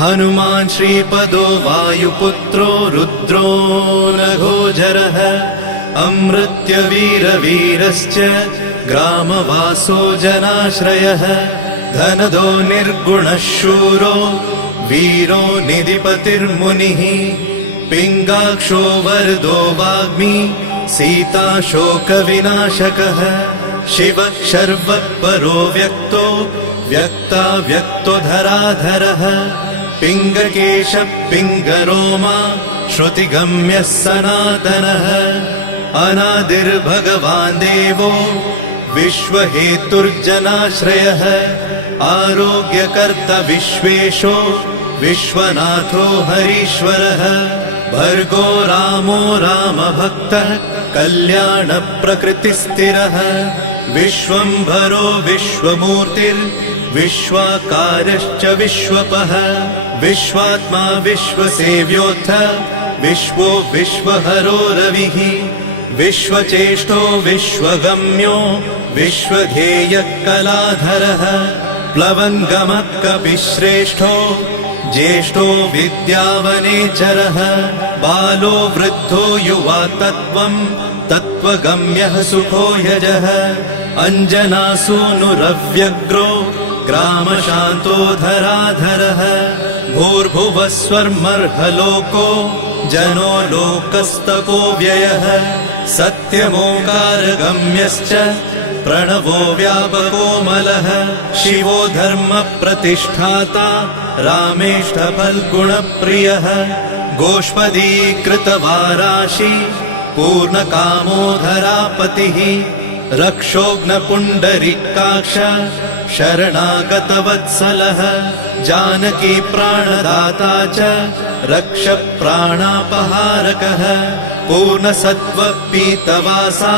हनुमान् श्रीपदो वायुपुत्रो रुद्रो नघोजरः अमृत्यवीरवीरश्च ग्रामवासो जनाश्रयः धनदो निर्गुणः शूरो वीरो निधिपतिर्मुनिः पिङ्गाक्षो वरदो वाग्मी सीता शोकविनाशकः शिवः शर्वः परो व्यक्तो व्यक्ता व्यक्तो पिङ्गकेशः पिङ्गरोमा श्रुतिगम्यः सनातनः। अनादिर्भगवान् देवो विश्वहेतुर्जनाश्रयः। आरोग्यकर्त विश्वेशो विश्वनाथो हरीश्वरः। भर्गो रामो रामभक्तः कल्याणप्रकृतिस्थिरः विश्वम्भरो विश्वमूर्तिर्विश्वाकारश्च विश्वपः विश्वात्मा विश्वसेव्योऽथ विश्वो विश्वहरो रविः विश्वचेष्टो विश्वगम्यो विश्वध्येयः कलाधरः प्लवङ्गमः कपिश्रेष्ठो ज्येष्ठो विद्यावनेचरः बालो वृद्धो युवा तत्त्वम् तत्त्वगम्यः सुखो यजः। अञ्जनासूनुरव्यग्रो ग्रामशान्तो धराधरः। भूर्भुवः स्वर्मर्हलोको जनो लोकस्तको व्ययः। सत्यमोङ्कारगम्यश्च प्रणवो व्यापकोमलः शिवो धर्मप्रतिष्ठाता रामेष्ठफल्गुणप्रियः गोष्पदीकृतवाराशि पूर्णकामोधरापतिः रक्षोघ्नपुण्डरीकाक्ष शरणागतवत्सलः जानकी प्राणदाता च रक्ष प्राणापहारकः पूर्णसत्त्वपीतवासा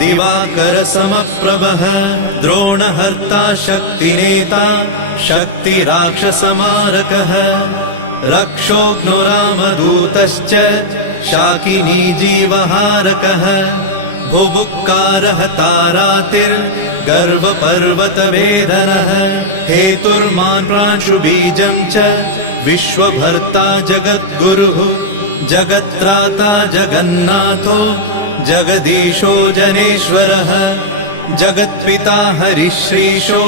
दिवाकरसमप्रभः द्रोणहर्ता शक्तिनेता शक्तिराक्षसमारकः रक्षोघ्नो रामदूतश्च शाकिनी जीवहारकः बुभुक्कारः तारातिर्गर्वपर्वतवेदनः हेतुर्मान् प्रांशुबीजम् च विश्वभर्ता जगद्गुरुः जगत्राता जगन्नाथो जगदीशो जनेश्वरः जगत्पिता हरिश्रीशो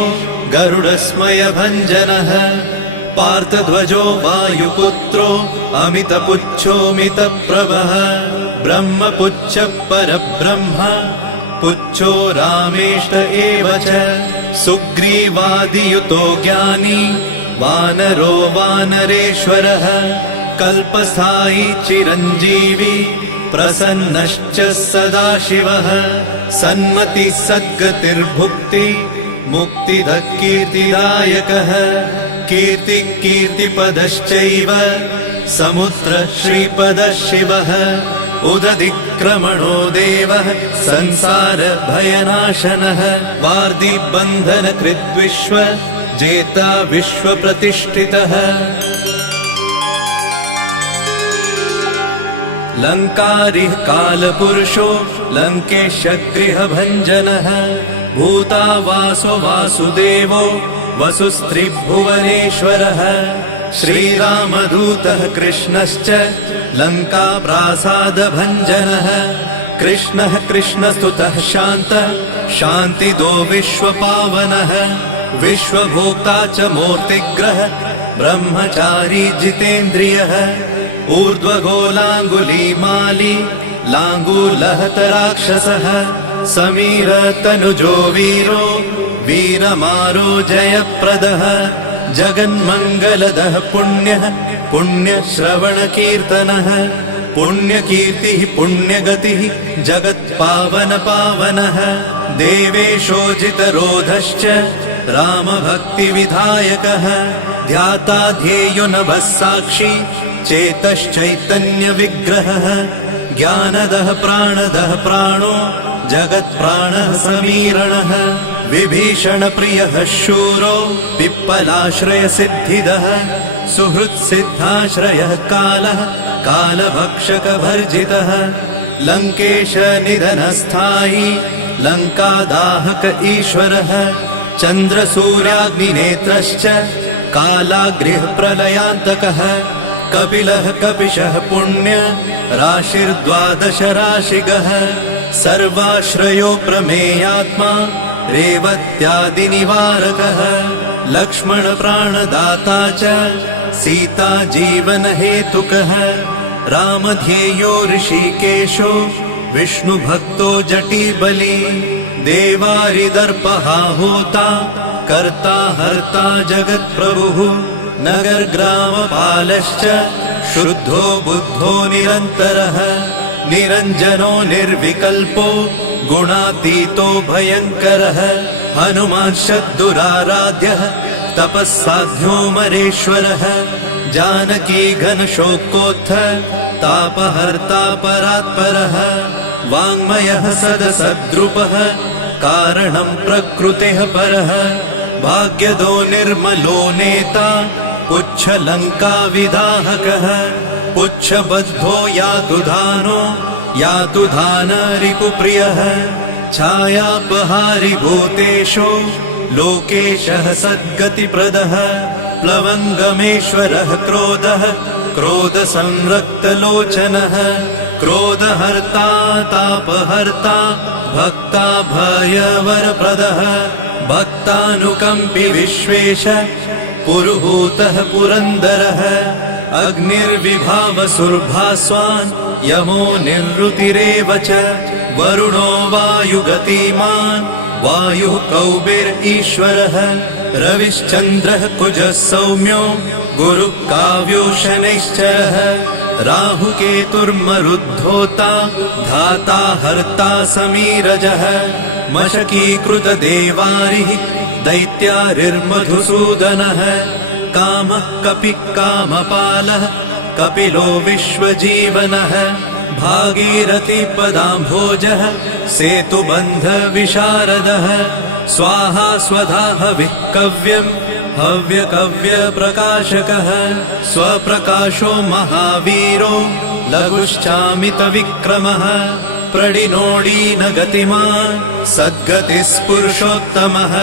गरुडस्मयभञ्जनः पार्थध्वजो वायुपुत्रो अमितपुच्छोमितप्रभः ब्रह्मपुच्छ परब्रह्म पुच्छो रामेष्ट एव च सुग्रीवादियुतो ज्ञानी वानरो वानरेश्वरः कल्पस्थायी चिरञ्जीवी प्रसन्नश्च सदा शिवः सन्मति सद्गतिर्भुक्ति मुक्तिदः कीर्तिदायकः कीर्ति कीर्तिपदश्चैव समुद्र श्रीपदः शिवः उदधिक्रमणो देवः संसार भयनाशनः वार्दिबन्धनकृद्विश्व जेता विश्वप्रतिष्ठितः। लङ्कारिः कालपुरुषो लङ्केशगृहभञ्जनः भूतावासो वासुदेवो वसुस्त्रिभुवनेश्वरः। श्रीरामदूतः कृष्णश्च लङ्काप्रासादभञ्जनः। कृष्णः कृष्णस्तुतः शान्तः शान्तिदो विश्वपावनः। विश्वभोक्ता च मूर्तिग्रह ब्रह्मचारी जितेन्द्रियः। ऊर्ध्वगोलाङ्गुलीमाली लाङ्गूलहतराक्षसः। समीरतनुजो वीरो वीरमारो जयप्रदः जगन्मङ्गलदः पुण्यः पुण्यश्रवणकीर्तनः पुण्यकीर्तिः पुण्यगतिः जगत्पावनपावनः देवेशोजितरोधश्च रामभक्तिविधायकः ध्याता ध्येयो नभः साक्षी चेतश्चैतन्यविग्रहः ज्ञानदः प्राणदः प्राणो जगत्प्राणः समीरणः विभीषणप्रियः शूरो पिप्पलाश्रयसिद्धिदः सुहृत्सिद्धाश्रयः कालः कालभक्षकभर्जितः। लङ्केशनिधनस्थायी लङ्कादाहक ईश्वरः चन्द्रसूर्याग्निनेत्रश्च कालाग्निः प्रलयान्तकः कपिलः कपिशः पुण्य राशिर्द्वादश राशिगः सर्वाश्रयो प्रमेयात्मा रेवत्यादिनिवारकः लक्ष्मणप्राणदाता च सीता जीवनहेतुकः रामध्येयो ऋषिकेशो विष्णुभक्तो जटीबली। देवारिदर्पहा होता कर्ता हर्ता जगत्प्रभुः। नगरग्रामपालश्च शुद्धो बुद्धो निरन्तरः। निरञ्जनो निर्विकल्पो गुणातीतो भयङ्करः हनुमांशद्दुराराध्यः तपःसाध्यो मरेश्वरः जानकी घनशोकोत्थ तापहर्ता परात्परः वाङ्मयः सदसद्रुपः कारणम् प्रकृतेः परः भाग्यदो निर्मलो नेता पुच्छलङ्काविदाहकः पुच्छबद्धो यातु धानो यातु धान छायापहारि भूतेषु लोकेशः सद्गतिप्रदः प्लवङ्गमेश्वरः क्रोधः क्रोधसंरक्तलोचनः क्रोधहर्ता तापहर्ता भक्ता भयवरप्रदः भक्तानुकम्पि विश्वेश पुरुहूतः पुरन्दरः अग्निर्विभावसुर्भास्वान् यमो निरृतिरेव च वरुणो वायुगतिमान्। वायुः कौबिर्ईश्वरः रविश्चन्द्रः कुजः सौम्यो गुरुः काव्यो शनैश्चरः राहुकेतुर्मरुद्धोता धाता हर्ता समीरजः। मशकीकृतदेवारिः दैत्यारिर्मधुसूदनः। कामः कपि कामपालः कपिलो विश्वजीवनः भागीरथीपदाम्भोजः सेतुबन्धविशारदः स्वाहा स्वधा हविः कव्यम् हव्यकव्यप्रकाशकः। स्वप्रकाशो महावीरो लघुश्चामितविक्रमः। प्रडिनोडीन गतिमान् सद्गतिस्पुरुषोत्तमः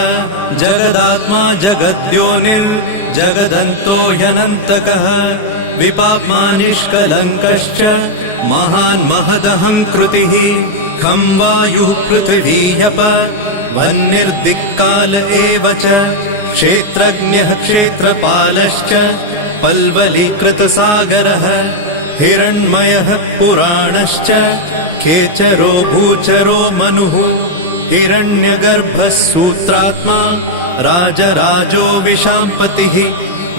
जगदात्मा जगद्योनिर्जगदन्तो ह्यनन्तकः विपाप्मा निष्कलङ्कश्च महान् महदहङ्कृतिः खं वायुः पृथिवीयप वह्निर्दिक्काल एव च क्षेत्रज्ञः क्षेत्रपालश्च पल्वलीकृतसागरः हिरण्मयः पुराणश्च खेचरो भूचरो मनुः हिरण्यगर्भः सूत्रात्मा राजराजो विशाम्पतिः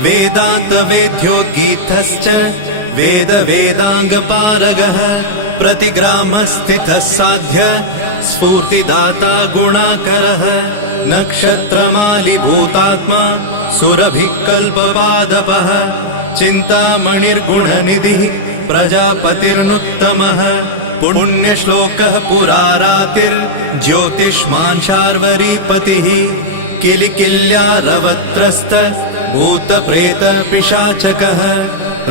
वेदान्तवेद्यो गीतश्च वेदवेदाङ्गपारगः प्रतिग्रामस्थितः साध्य स्फूर्तिदाता गुणाकरः नक्षत्रमालिभूतात्मा सुरभिः कल्पपादपः चिन्तामणिर्गुणनिधिः प्रजापतिर्नुत्तमः पुण्यश्लोकः पुरारातिर्ज्योतिष्मान् शार्वरीपतिः किलिकिल्यारवत्रस्त भूतप्रेतपिशाचकः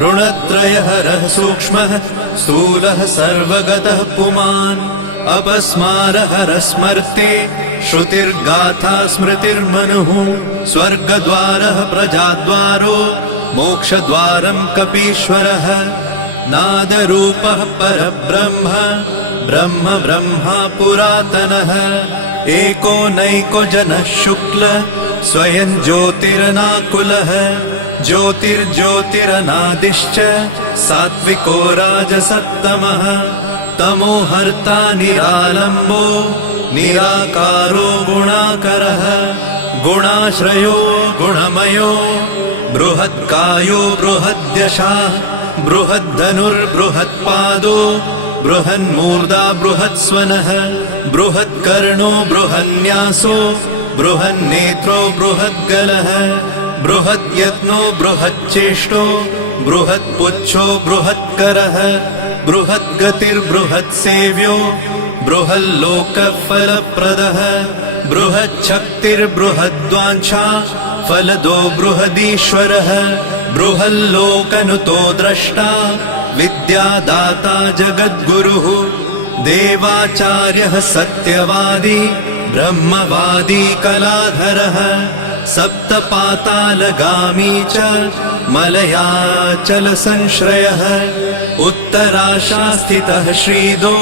ऋणत्रयहरः सूक्ष्मः स्थूलः सर्वगतः पुमान्। अपस्मारहर स्मर्ते श्रुतिर्गाथा स्मृतिर्मनुः स्वर्गद्वारः प्रजाद्वारो मोक्षद्वारम् कपीश्वरः। नादरूपः परब्रह्म ब्रह्म ब्रह्मा पुरातनः एको नैको जनः शुक्ल स्वयं ज्योतिरनाकुलः ज्योतिर्ज्योतिरनादिश्च सात्विको राजसत्तमः। तमोहर्ता निरालम्बो निराकारो गुणाकरः। गुणाश्रयो गुणमयो बृहत्कायो बृहद्यशा बृहद्धनुर्बृहत्पादो बृहन्मूर्धा बृहत्स्वनः बृहत्कर्णो बृहन्यासो बृहन्नेत्रो बृहद्गलः बृहद्यत्नो बृहच्चेष्टो बृहत्पुच्छो बृहत्करः बृहद्गतिर्बृहत्सेव्यो बृहल्लोकफलप्रदः बृहच्छक्तिर्बृहद्वाञ्छा फलदो बृहदीश्वरः बृहल्लोकनुतो द्रष्टा विद्यादाता जगद्गुरुः देवाचार्यः सत्यवादी ब्रह्मवादी कलाधरः सप्तपातालगामी च मलयाचलसंश्रयः उत्तराशास्थितः श्रीदो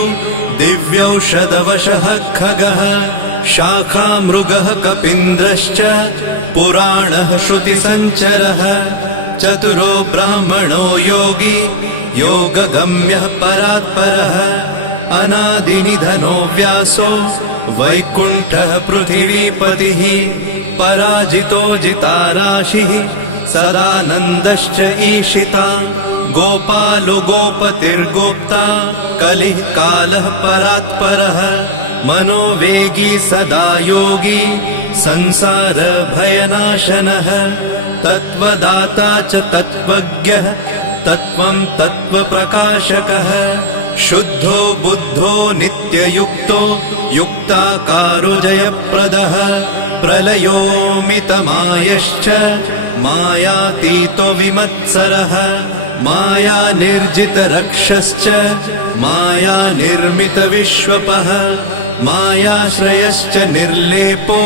दिव्यौषधवशः खगः शाखामृगः कपीन्द्रश्च पुराणः श्रुतिसञ्चरः चतुरो ब्राह्मणो योगी योगगम्यः परात्परः अनादिनिधनो व्यासो वैकुण्ठः पृथिवीपतिः पराजितो जिताराशिः सदानन्दश्च ईशिता गोपालो गोपतिर्गोप्ता कलिः कालः परात्परः मनोवेगी सदा योगी संसारभयनाशनः तत्त्वदाता च तत्त्वज्ञः तत्त्वं तत्त्वप्रकाशकः शुद्धो बुद्धो नित्ययुक्तो युक्ताकारो जयप्रदः प्रलयोमितमायश्च मायातीतो विमत्सरः माया निर्जितरक्षश्च माया निर्मितविश्वपः मायाश्रयश्च निर्लेपो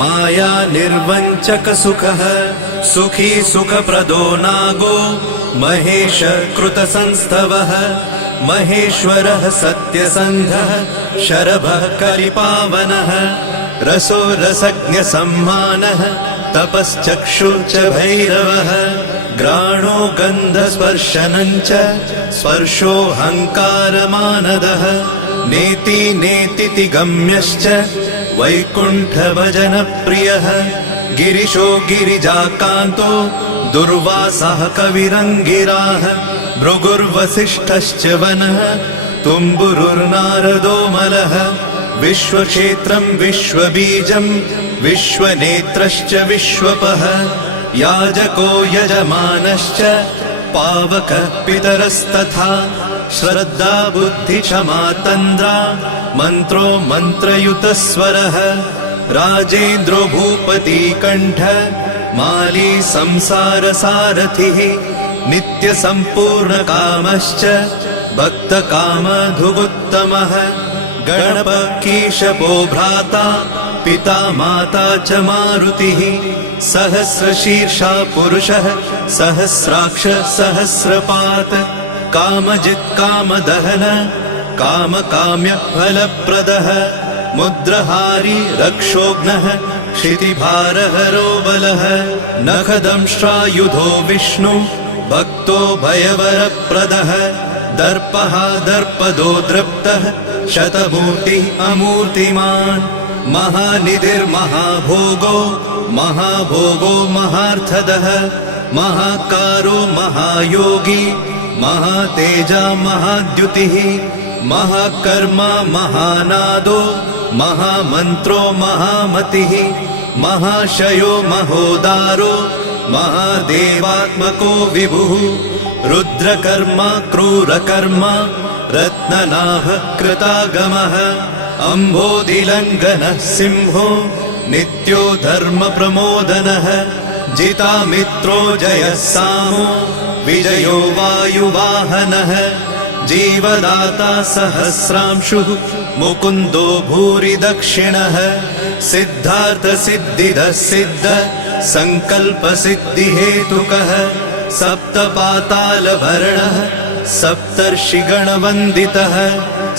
माया निर्वञ्चकसुखः सुखी सुखप्रदो नागो महेश कृतसंस्थवः महेश्वरः सत्यसन्धः शरभः कलिपावनः रसो रसज्ञसम्मानः तपश्चक्षु च भैरवः ग्राणो गन्धस्पर्शनं च स्पर्शोऽहङ्कारमानदः नेति नेतिति गम्यश्च वैकुण्ठभजनप्रियः गिरिशो गिरिजाकान्तो दुर्वासः कविरङ्गिराः भृगुर्वसिष्ठश्च वनः तुम्बुरुर्नारदो मलः। विश्वक्षेत्रं विश्वबीजं विश्वनेत्रश्च विश्वपः। याजको यजमानश्च पावकः पितरस्तथा श्रद्धा बुद्धिक्षमा तन्द्रा मन्त्रो मन्त्रयुतस्वरः। राजेन्द्रो भूपती कण्ठ। माली संसारसारथिः नित्यसम्पूर्णकामश्च भक्तकामधुगुत्तमः गणपकीशपो भ्राता पिता माता च मारुतिः। सहस्रशीर्षा पुरुषः सहस्राक्ष सहस्रपात्। कामजित् कामकाम्यफलप्रदः। मुद्रहारी रक्षोघ्नः क्षितिभारहरो बलः नखदंष्ट्रायुधो विष्णु भक्तो भयवरप्रदः दर्पः दर्पदो दृप्तः शतमूर्तिः अमूर्तिमान् महानिधिर्महाभोगो महाभोगो महार्थदः महाकारो महायोगी महातेजा महाद्युतिः महाकर्मा महानादो महामन्त्रो महामतिः महाशयो महोदारो महादेवात्मको विभुः रुद्रकर्मा क्रूरकर्मा रत्ननाभकृतागमः अम्भोधिलङ्घनः सिंहो नित्यो धर्मप्रमोदनः जितामित्रो जयः सामो विजयो वायुवाहनः जीवदाता सहस्रांशुः मुकुन्दो भूरि दक्षिणः सिद्धार्थसिद्धिदः सिद्ध सङ्कल्पसिद्धिहेतुकः सप्तपातालभरणः सप्तर्षिगणवन्दितः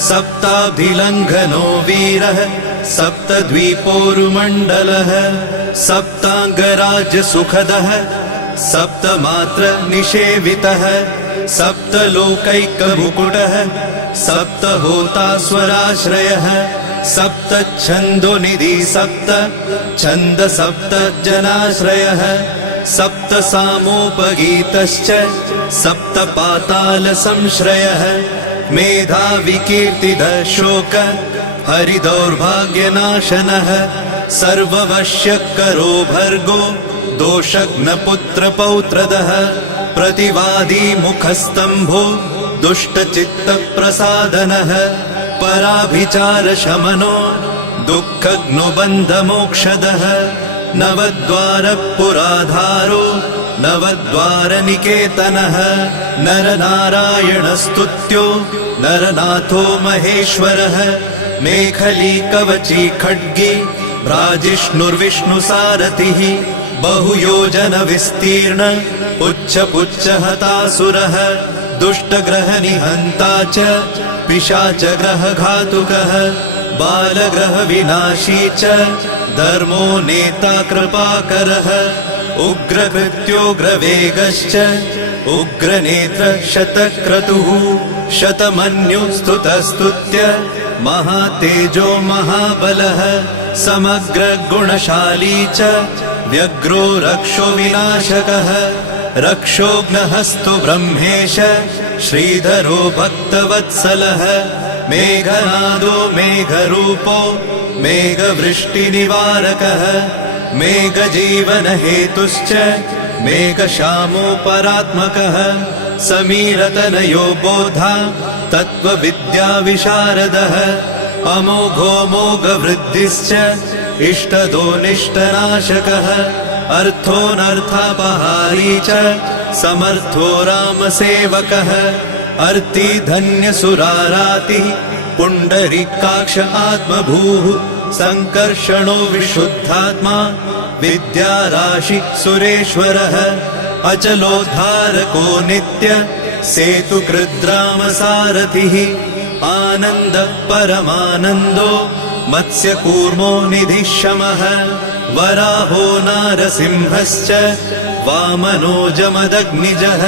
सप्ताभिलङ्घनो वीरः सप्तद्वीपोरुमण्डलः सप्ताङ्गराजसुखदः सप्तमात्र निषेवितः सप्तलोकैकमुकुटः सप्तहोतास्वराश्रयः सप्तच्छन्दोनिधि सप्त छन्द सप्त जनाश्रयः सप्त सामोपगीतश्च सप्त पातालसंश्रयः मेधाविकीर्तिदः शोक हरिदौर्भाग्यनाशनः। सर्ववश्यकरो भर्गो दोषघ्नपुत्रपौत्रदः प्रतिवादी मुखस्तम्भो दुष्टचित्तप्रसादनः पराभिचारशमनो दुःखग्नुबन्धमोक्षदः नवद्वारपुराधारो नवद्वारनिकेतनः नरनारायणस्तुत्यो नरनाथो महेश्वरः मेखली कवची खड्गी भ्राजिष्णुर्विष्णुसारथिः बहुयोजनविस्तीर्ण पुच्छपुच्छहतासुरः दुष्टग्रहनिहन्ता च पिशाचग्रहघातुकः बालग्रहविनाशी च धर्मो नेता कृपाकरः उग्रकृत्योग्रवेगश्च उग्रनेत्र शतक्रतुः शतमन्युस्तुतस्तुत्य महातेजो महाबलः समग्रगुणशाली च व्यग्रो रक्षो विनाशकः रक्षोघ्नहस्तु ब्रह्मेश श्रीधरो भक्तवत्सलः मेघनादो मेघरूपो मेघवृष्टिनिवारकः मेघजीवनहेतुश्च मेघश्यामो परात्मकः समीरतनयो बोधा तत्त्वविद्याविशारदः अमोघो मोघवृद्धिश्च इष्टदो निष्टनाशकः अर्थोऽनर्थापहारी च समर्थो रामसेवकः। अर्ति धन्यसुरारातिः पुण्डरीकाक्ष आत्मभूः। सङ्कर्षणो विशुद्धात्मा विद्याराशि सुरेश्वरः। अचलोद्धारको नित्य सेतुकृद्रामसारथिः आनन्दः परमानन्दो मत्स्यकूर्मो निधिशमः वराहो नारसिंहश्च वामनो जमदग्निजः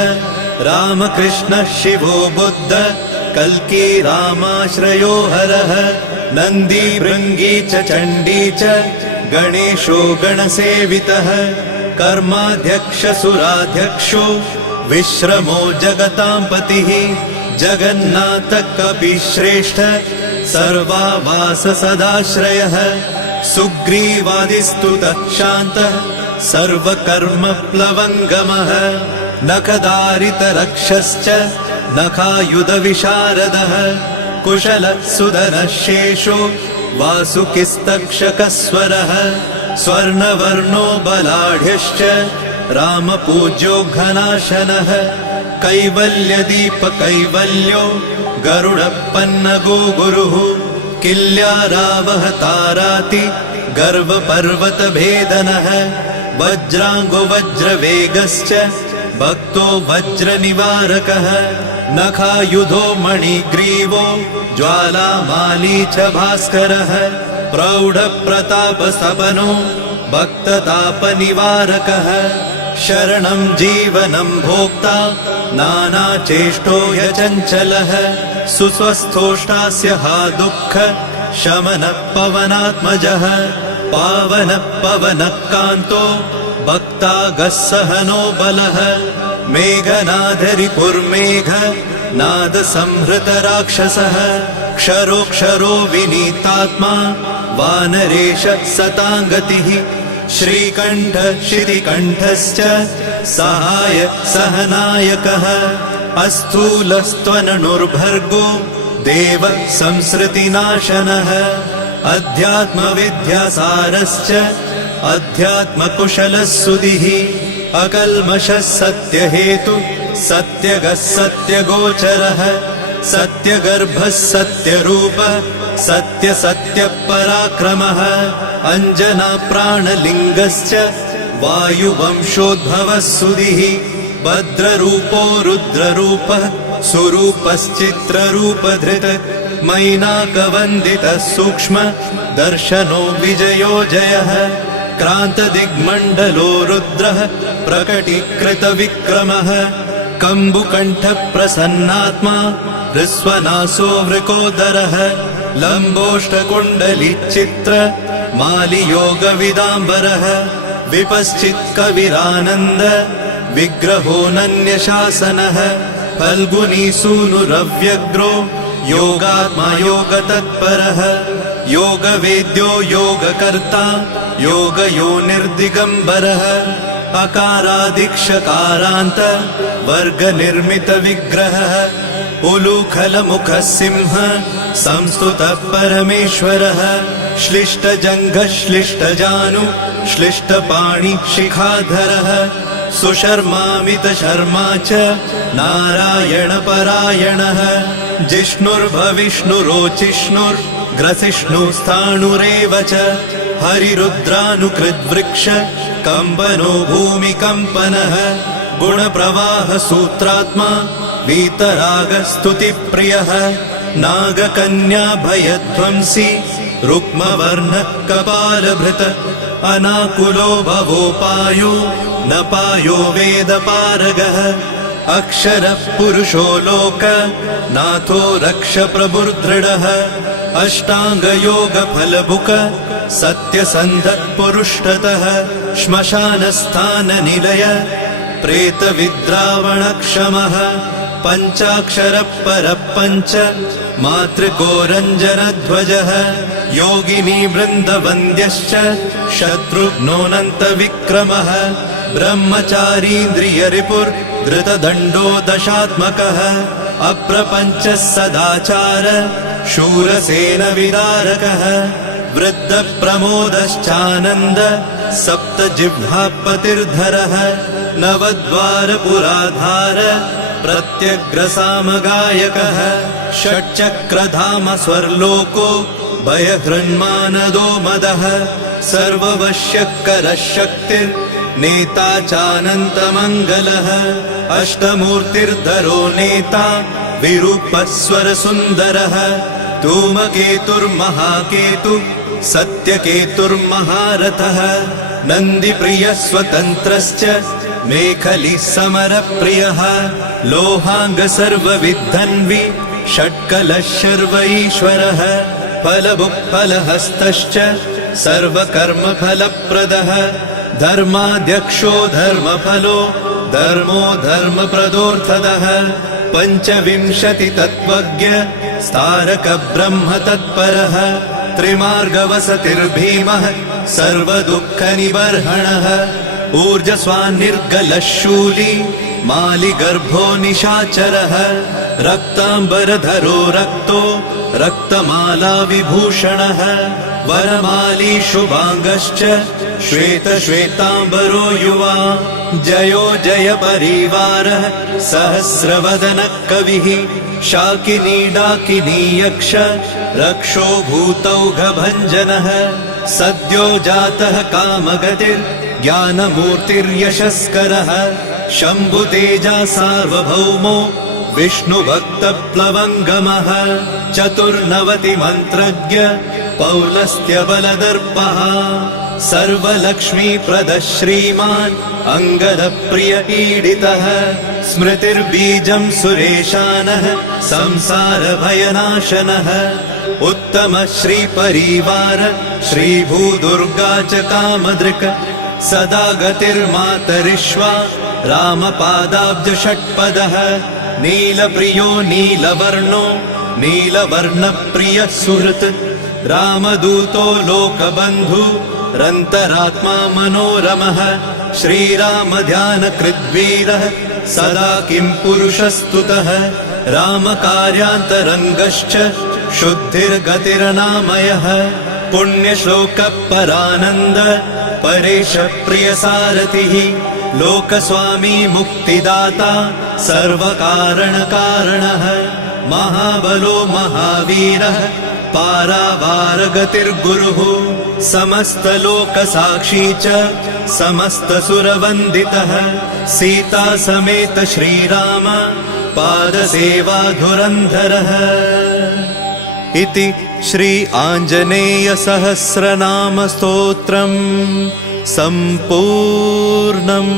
रामकृष्णः शिवो बुद्ध कल्की रामाश्रयो हरः नन्दी भृङ्गी च चण्डी च गणेशो गणसेवितः कर्माध्यक्षसुराध्यक्षो विश्रमो जगतां पतिः जगन्नाथः कपिश्रेष्ठ सर्वावास सदाश्रयः सुग्रीवादिस्तुतः शान्तः सर्वकर्मप्लवङ्गमः नखदारितरक्षश्च नखायुधविशारदः कुशलः सुधनः शेषो वासुकिस्तक्षकस्वरः स्वर्णवर्णो बलाढ्यश्च रामपूज्यो घनाशनः कैवल्यदीपकैवल्यो गरुडपन्नगो गुरुः किल्यारावहताराति गर्वपर्वतभेदनः वज्राङ्गो वज्रवेगश्च भक्तो वज्रनिवारकः नखायुधो मणिग्रीवो ज्वालामाली च भास्करः प्रौढप्रतापसपनो भक्ततापनिवारकः शरणं जीवनं भोक्ता नानाचेष्टो ह्यचञ्चलः सुस्वस्थोष्टास्य हा दुःख शमनः पवनात्मजः पावनः पवनः कान्तो भक्तागः सहनो बलः मेघनाधरिपुर्मेघ नादसंहृतराक्षसः क्षरोक्षरो विनीतात्मा वानरेश सताङ्गतिः श्रीकण्ठ शितिकण्ठश्च सहाय सहनायकः अस्थूलस्त्वननुर्भर्गो देव संसृतिनाशनः। अध्यात्मविद्यासारश्च अध्यात्मकुशलः सुधिः अकल्मषः सत्यहेतु सत्यगः सत्यगोचरः। सत्यगर्भः सत्यरूपः सत्यसत्यपराक्रमः। अञ्जनाप्राणलिङ्गश्च वायुवंशोद्भवः सुधिः भद्ररूपो रुद्ररूपः सुरूपश्चित्ररूपधृत मैनाकवन्दितः सूक्ष्म दर्शनो विजयो जयः क्रान्तदिग्मण्डलो रुद्रः प्रकटीकृतविक्रमः कम्बुकण्ठप्रसन्नात्मा हृस्वनासो वृकोदरः लम्बोष्टकुण्डलिचित्र मालियोगविदाम्बरः विपश्चित्कविरानन्द विग्रहोऽनन्यशासनः फल्गुनीसूनुरव्यग्रो योगात्मा योगतत्परः योगवेद्यो योगकर्ता योगयो निर्दिगम्बरः अकारादिक्षकारान्त वर्गनिर्मितविग्रहः उलूखलमुखः सिंह संस्तुतः परमेश्वरः श्लिष्टजङ्घः श्लिष्टजानु श्लिष्टपाणि शिखाधरः सुशर्मामितशर्मा च नारायणपरायणः। जिष्णुर्भविष्णुरोचिष्णुर् ग्रसिष्णुस्थाणुरेव च हरिरुद्रानुकृद्वृक्ष कम्पनो भूमिकम्पनः गुणप्रवाहसूत्रात्मा वीतरागस्तुतिप्रियः। नागकन्याभयध्वंसि रुक्मवर्णः कपालभृत अनाकुलो भवोपायो न पायो वेदपारगः अक्षरः पुरुषो लोक नाथो रक्ष प्रभुर्दृढः अष्टाङ्गयोगफलबुक सत्यसन्धः पुरुष्टतः श्मशानस्थाननिलय प्रेतविद्रावणक्षमः पञ्चाक्षरः परः पञ्च मातृकोरञ्जनध्वजः योगिनी वृन्दवन्द्यश्च शत्रुघ्नोऽनन्तविक्रमः ब्रह्मचारीन्द्रियरिपुर्धृतदण्डो दशात्मकः अप्रपञ्चः सदाचार शूरसेनविदारकः वृद्धप्रमोदश्चानन्द सप्तजिह्वापतिर्धरः नवद्वारपुराधार प्रत्यग्रसामगायकः षट्चक्रधाम स्वर्लोको भयहृन्मानदो मदः सर्ववश्यकरः शक्तिर्नेता चानन्तमङ्गलः अष्टमूर्तिर्धरो नेता विरूपस्वरसुन्दरः धूमकेतुर्महाकेतु सत्यकेतुर्महारथः नन्दिप्रियः स्वतन्त्रश्च मेखलिः समरप्रियः लोहाङ्ग सर्वविद्धन्वि षट्कलः शर्व ईश्वरः फलबुक्फलहस्तश्च सर्वकर्मफलप्रदः। धर्माध्यक्षो धर्मफलो धर्मो धर्मप्रदोऽर्थदः। पञ्चविंशतितत्त्वज्ञ स्तारकब्रह्म तत्परः त्रिमार्गवसतिर्भीमः सर्वदुःखनिबर्हणः। ऊर्जस्वान्निर्गलः शूली मालिगर्भो निशाचरः रक्ताम्बरधरो रक्तो रक्तमाला विभूषणः वरमाली शुभाङ्गश्च श्वेतश्वेताम्बरो युवा जयो जय परिवारः सहस्रवदनः कविः शाकिनी डाकिनी यक्ष रक्षो भूतौघभञ्जनः सद्यो जातः कामगतिर्ज्ञानमूर्तिर्यशस्करः शम्भुतेजा सार्वभौमो विष्णुभक्तप्लवङ्गमः चतुर्नवतिमन्त्रज्ञ पौलस्त्यबलदर्पः। सर्वलक्ष्मीप्रदः श्रीमान् अङ्गदप्रिय ईडितः स्मृतिर्बीजम् सुरेशानः संसारभयनाशनः। उत्तम श्रीपरिवार श्रीभूदुर्गा च कामदृक् सदा गतिर्मातरिष्वा रामपादाब्जषट्पदः नीलप्रियो नीलवर्णो नीलवर्णप्रियः सुहृत् रामदूतो लोकबन्धु रन्तरात्मा मनोरमः श्रीरामध्यानकृद्वीरः सदा किं पुरुषस्तुतः रामकार्यान्तरङ्गश्च शुद्धिर्गतिरनामयः पुण्यश्लोकपरानन्द परेश प्रियसारथिः लोकस्वामी मुक्तिदाता सर्वकारणकारणः। महाबलो महावीरः पारावारगतिर्गुरुः समस्तलोकसाक्षी च समस्तसुरवन्दितः। सीतासमेत श्रीराम पादसेवाधुरन्धरः। इति श्री आञ्जनेयसहस्रनामस्तोत्रम् सम्पूर्णम्